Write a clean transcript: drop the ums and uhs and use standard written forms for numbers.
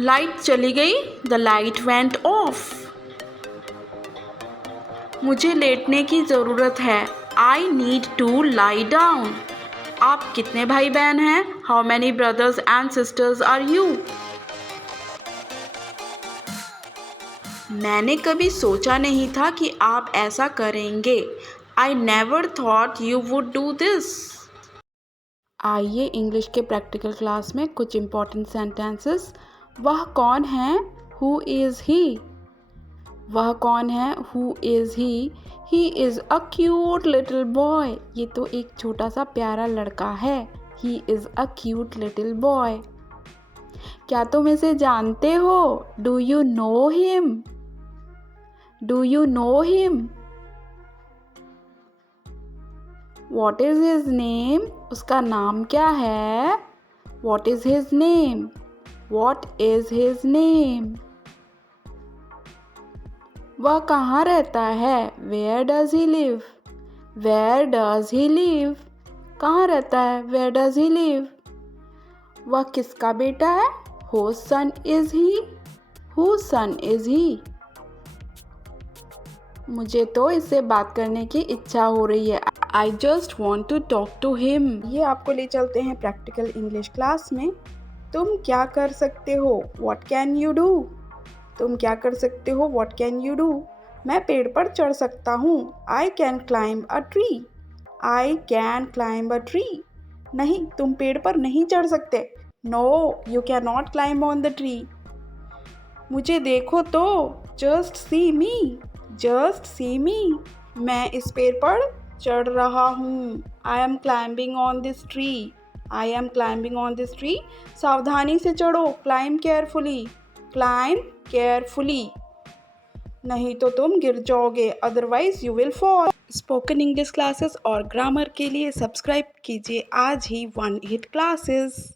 लाइट चली गई, the light went of. मुझे लेटने की ज़रूरत है, I need to lie down. आप कितने भाई बहन हैं? How many brothers and sisters are you? मैंने कभी सोचा नहीं था कि आप ऐसा करेंगे। I never thought you would do this. आइए इंग्लिश के प्रैक्टिकल क्लास में कुछ इम्पॉर्टेंट सेंटेंसेस। वह कौन है? Who is he? वह कौन है? Who is he? He is a cute little boy. ये तो एक छोटा सा प्यारा लड़का है। He is a cute little boy. क्या तुम इसे जानते हो? Do you know him? Do you know him? What is his name? उसका नाम क्या है? What is his name? What is his name? वह कहाँ रहता है? Where does he live? Where does he live? कहाँ रहता है? Where does he live? वह किसका बेटा है? Whose son is he? Whose son is he? मुझे तो इससे बात करने की इच्छा हो रही है। I just want to talk to him. ये आपको ले चलते हैं प्रैक्टिकल इंग्लिश क्लास में। तुम क्या कर सकते हो? What can you do? तुम क्या कर सकते हो? What can you do? मैं पेड़ पर चढ़ सकता हूँ। I can climb a tree. I can climb a tree. नहीं, तुम पेड़ पर नहीं चढ़ सकते। No, you cannot climb on the tree. मुझे देखो तो। Just see me. Just see me. मैं इस पेड़ पर चढ़ रहा हूँ। I am climbing on this tree. I am climbing on this tree. सावधानी से चढ़ो। Climb carefully. Climb carefully. नहीं तो तुम गिर जाओगे। Otherwise you will fall. Spoken English classes और ग्रामर के लिए सब्सक्राइब कीजिए आज ही वन हिट क्लासेस।